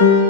thank you